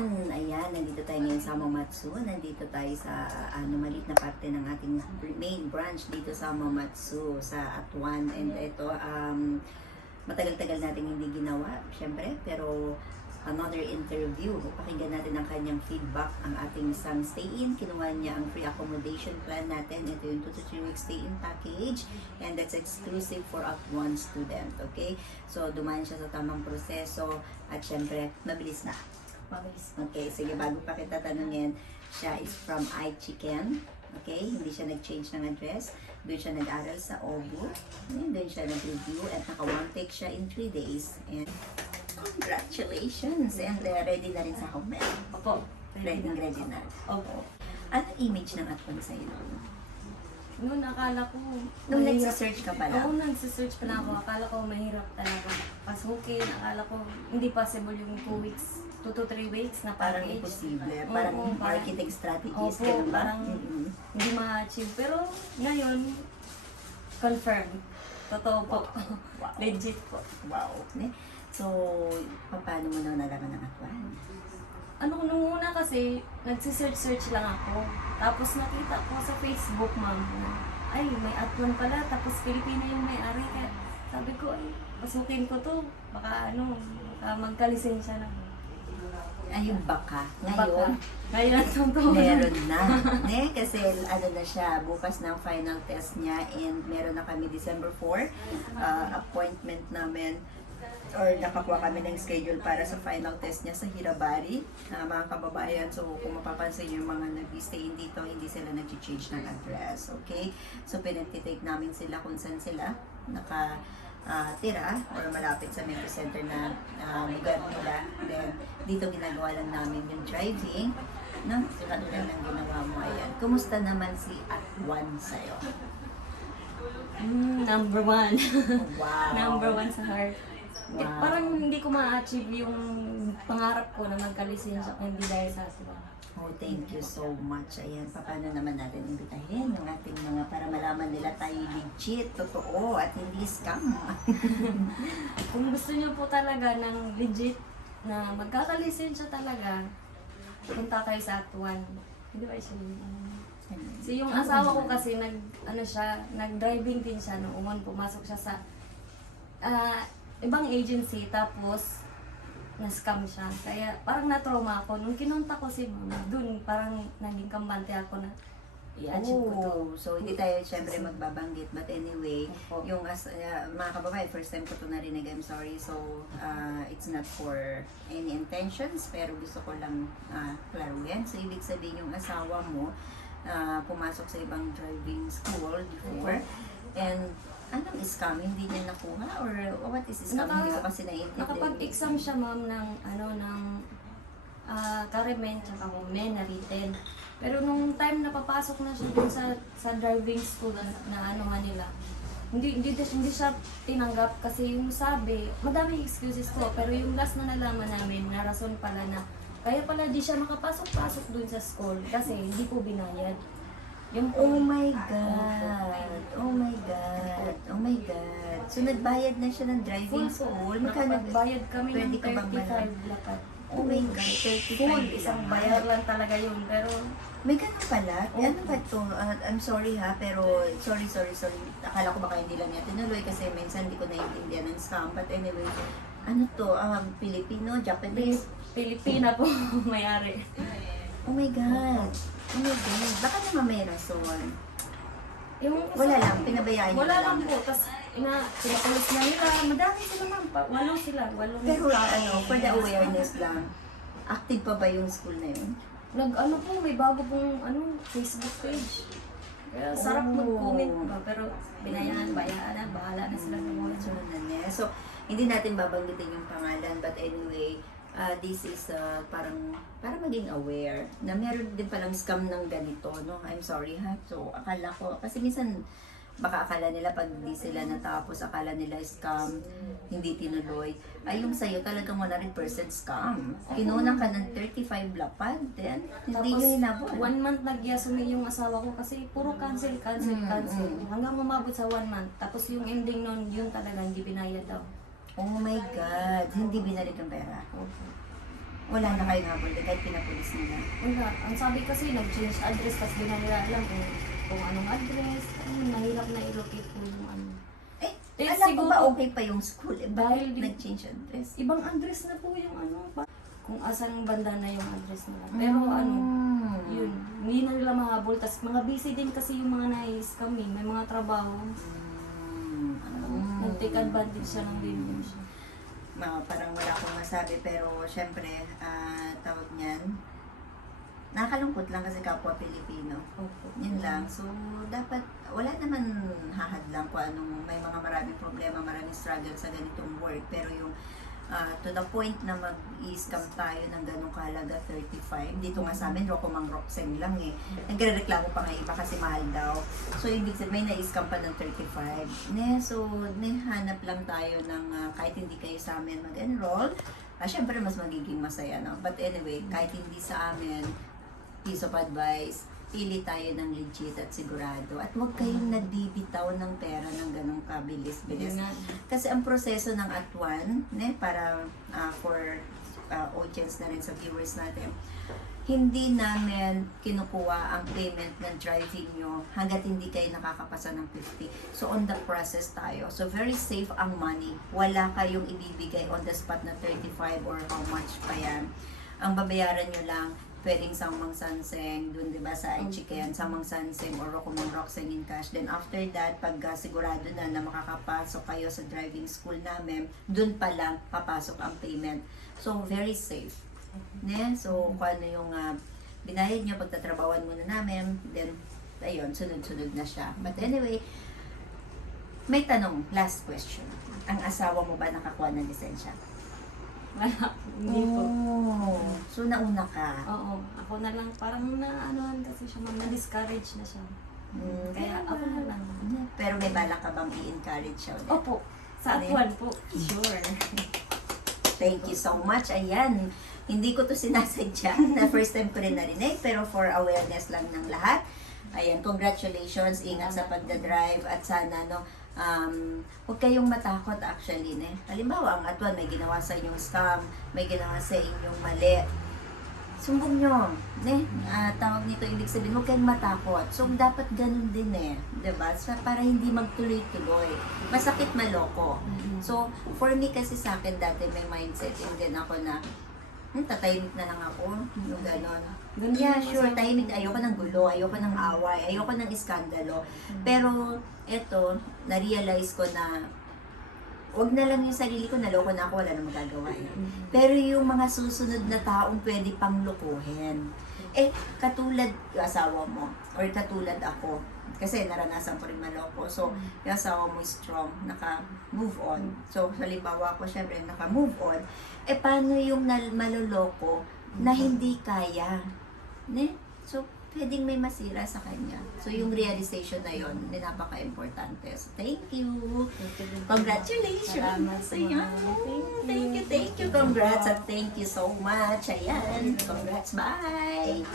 everyone! Ayan, nandito tayo ngayon sa Mamatsu. Nandito tayo sa ano, maliit na parte ng ating main branch dito sa Mamatsu, sa Atuan. And ito, um, matagal-tagal natin hindi ginawa, syempre, pero another interview. Pakinggan natin ang kanyang feedback. Ang ating isang stay-in, kinuha niya ang free accommodation plan natin. Ito yung 2 to 3 weeks stay-in package and that's exclusive for at one student. Okay? So, dumaan siya sa tamang proseso at syempre, mabilis na. Mabilis. Okay, sige, bago pa kita tanungin, siya is from iChicken. Okay, hindi siya nag-change ng address. Doon siya nag-aral sa Obu. And doon siya nag-review at naka-one take siya in 3 days. And congratulations! And uh, ready na rin sa home. Opo. Ready, ready na. Opo. Ano image ng Atwan sa'yo? Noon akala ko... Nung nagsa-search ka pala? Oo, nagsisearch pa lang ako. Akala ko mahirap talaga. Pasukin. Akala ko hindi possible yung 2 weeks, 2 to 3 weeks na Parang package. imposible. Oo, Parang parang- architect strategies. Opo, ganun ba? parang Mm-mm. hindi ma-achieve. Pero ngayon, confirm. Totoo po. Wow. Legit po. Wow. Ne? So, paano mo na nalaman ng Atwan? Ano, nung una kasi, nagsisearch-search lang ako. Tapos nakita ko sa Facebook, ma'am, na, ay, may atwan pala, tapos Pilipina yung may-ari. Kaya sabi ko, ay, pasukin ko to. Baka ano, baka magkalisensya na. Ayun baka. Ngayon, Ngayon totoo. meron na. ne? Kasi ano na siya, bukas na ang final test niya and meron na kami December 4, uh, appointment namin or nakakuha kami ng schedule para sa final test niya sa Hirabari, uh, mga kababayan. So, kung mapapansin niyo yung mga nag-stay dito, hindi sila nag-change ng address. Okay? So, pinagtitake namin sila kung saan sila naka ah, tira or malapit sa Metro Center na ah, lugar nila. Then, dito ginagawa lang namin yung driving. No? So, katulad ng ginawa mo, ayan. Kumusta naman si Atwan sa'yo? Mm, number one. Wow. number one sa heart. Eh, Wow. parang hindi ko ma-achieve yung pangarap ko na magkalisensya kung hindi dahil sa aswa. Oh, thank you so much. Ayan, paano naman natin imbitahin yung ating mga para malaman nila tayo legit, totoo, at hindi scam. Kung gusto niyo po talaga ng legit na magkakalisensya talaga, punta kayo sa Atuan. Hindi ba siya So yung asawa ko kasi nag ano siya, nag-driving din siya nung umon pumasok siya sa ah, ibang agency tapos na-scam siya. Kaya parang na-trauma ako. Nung kinunta ko si mama, dun parang naging kampante ako na i-achieve ko to. So hindi tayo syempre magbabanggit but anyway, Opo. yung as, uh, mga kababae, first time ko to narinig, I'm sorry. So, uh, it's not for any intentions, pero gusto ko lang uh, klaruhin. So, ibig sabihin yung asawa mo, uh, pumasok sa ibang driving school before, and anong scam? Hindi niya nakuha? Or what is scam? Naka- Hindi ko kasi naiintindihan. Nakapag-exam siya ma'am ng ano ng ah Karemen tsaka Homen na written. Pero nung time na papasok na siya dun sa sa driving school na, na ano nga nila, hindi, hindi, hindi siya tinanggap kasi yung sabi, madaming excuses ko, pero yung last na nalaman namin, na rason pala na, kaya pala di siya makapasok-pasok dun sa school kasi hindi po binayad. Yung Oh my God! Oh my God! Oh my God! So, nagbayad na siya ng driving school? Magkano? Nakapagbayad kami ng ka bang 35 lapat. Oh my God! 35 Full, isang bayar lang talaga yun. Pero, May ganun pala? Eh, ano ba ito? Ah, I'm sorry ha, pero sorry, sorry, sorry. Akala ko baka hindi lang niya tinuloy kasi minsan hindi ko naiintindihan ng scam. But anyway, ano to? Um, Filipino, Japanese? Pilipina po may-ari. Oh my God! Oh my God! Baka naman may rason. Yung Wala lang, pinabayaan niyo Wala lang. lang po. Tapos, ina, pinapulis na nila. Madami sila ma'am. Pa, walo sila. Walo Pero ah, ano, for the awareness lang, active pa ba yung school na yun? Nag, ano po, may bago pong, ano, Facebook page. Kaya sarap Oh. mag-comment ba? Pero, binayaan, bayaan, bahala na sila ng mga So, niya. So, hindi natin babanggitin yung pangalan, but anyway, uh, this is uh, parang para maging aware na meron din palang scam ng ganito, no? I'm sorry ha. So, akala ko, kasi minsan baka akala nila pag hindi sila natapos, akala nila scam, hindi tinuloy. Ay, yung sa'yo talagang 100% scam. Kinunan ka ng 35 lapad, then hindi Tapos, nyo hinabol. one month nagyasumi yung asawa ko kasi puro cancel, cancel, Mm, cancel. Hanggang umabot sa one month. Tapos yung ending nun, yun talaga, hindi binayad daw. Oh my God, hindi binalik ang pera. Wala na kayo nabol kahit pinapulis nila. Wala. Ang sabi kasi, nag-change address, tapos di na nila alam kung, kung anong address. Ayun, nahirap na i-locate po yung ano. Eh, Eh, alam ko siguro- ba okay pa yung school? Eh, bakit nag-change address? Ibang address na po yung ano. pa- Kung asan banda na yung address nila. Pero ano, Mm. yun, hindi na nila mahabol. Tapos mga busy din kasi yung mga nais kami. May mga trabaho. Mm. Nag-take advantage siya ng siya. Ma, parang wala akong masabi pero syempre, ah, tawag niyan, nakakalungkot lang kasi kapwa Pilipino. Opo. Yun lang. So, dapat, wala naman hahad lang kung anong, may mga maraming problema, maraming struggle sa ganitong work. Pero yung, ah, to the point na mag-i-scam tayo ng ganong kahalaga 35. Dito nga sa amin, Rocco Mang Roxen lang eh. Nagre-reklamo pa nga iba kasi mahal daw. So, ibig sabihin, may na-scam pa ng 35. Ne, so, ne, lang tayo ng, ah, kahit hindi kayo sa amin mag-enroll, ah, syempre mas magiging masaya, no? But anyway, kahit hindi sa amin, piece of advice, pili tayo ng legit at sigurado. At huwag kayong nagbibitaw ng pera ng ganong kabilis-bilis. Kasi ang proseso ng atuan, ne, para ah, for ah, audience na rin sa viewers natin, hindi namin kinukuha ang payment ng driving nyo hanggat hindi kayo nakakapasa ng 50. So, on the process tayo. So, very safe ang money. Wala kayong ibibigay on the spot na 35 or how much pa yan. Ang babayaran nyo lang, pwedeng samang sanseng, dun 'di ba sa Aichiken, samang sanseng or Rokumang Roxeng in cash. Then after that, pag ah, sigurado na na makakapasok kayo sa driving school namin, dun pa lang papasok ang payment. So very safe. Ne? So kung ano yung ah, binayad nyo, pagtatrabawan muna namin, then ayun, sunod-sunod na siya. But anyway, may tanong, last question. Ang asawa mo ba nakakuha ng lisensya? Wala. Hindi po. Oh, so nauna ka. Oo. Ako na lang. Parang na anoan kasi siya. ma'am, Na-discourage na siya. Mm, Kaya ako na lang. Pero may balak ka bang i-encourage siya ulit? Opo. Sa Ano atuan po. Sure. Thank you so much. Ayan, hindi ko to sinasadya na first time ko rin narinig, pero for awareness lang ng lahat. Ayan, congratulations, ingat sa pagdadrive at sana no, um, huwag kayong matakot actually. Ne? Halimbawa, ang atuan may ginawa sa inyong scam, may ginawa sa inyong mali. Sumbong nyo. Ne? Ah, tawag nito, ibig sabihin, huwag kayong matakot. So, dapat ganun din eh. 'di ba Sa, para hindi magtuloy-tuloy. Masakit maloko. So, for me kasi sa akin dati may mindset din ako na hmm, tatahimik na lang ako. Yung ganon. Ganun Yeah, sure. Tahimik. Ayoko ng gulo. Ayoko ng away. Ayoko ng iskandalo. Pero, eto, na-realize ko na wag na lang yung sarili ko, naloko na ako, wala na magagawa. eh. Pero yung mga susunod na taong pwede pang lukuhin. Eh, katulad yung asawa mo, or katulad ako, kasi naranasan ko rin maloko. So, yung asawa mo is strong, naka-move on. So, halimbawa ko, syempre, naka-move on. Eh, paano yung nal- maloloko na hindi kaya? Ne? So, pwedeng may masira sa kanya. So, yung realization na yon na napaka-importante. So, thank you. Congratulations! Salamat sa Ayan. Thank you, thank you. Congrats at thank you so much. Ayan. Congrats. Bye!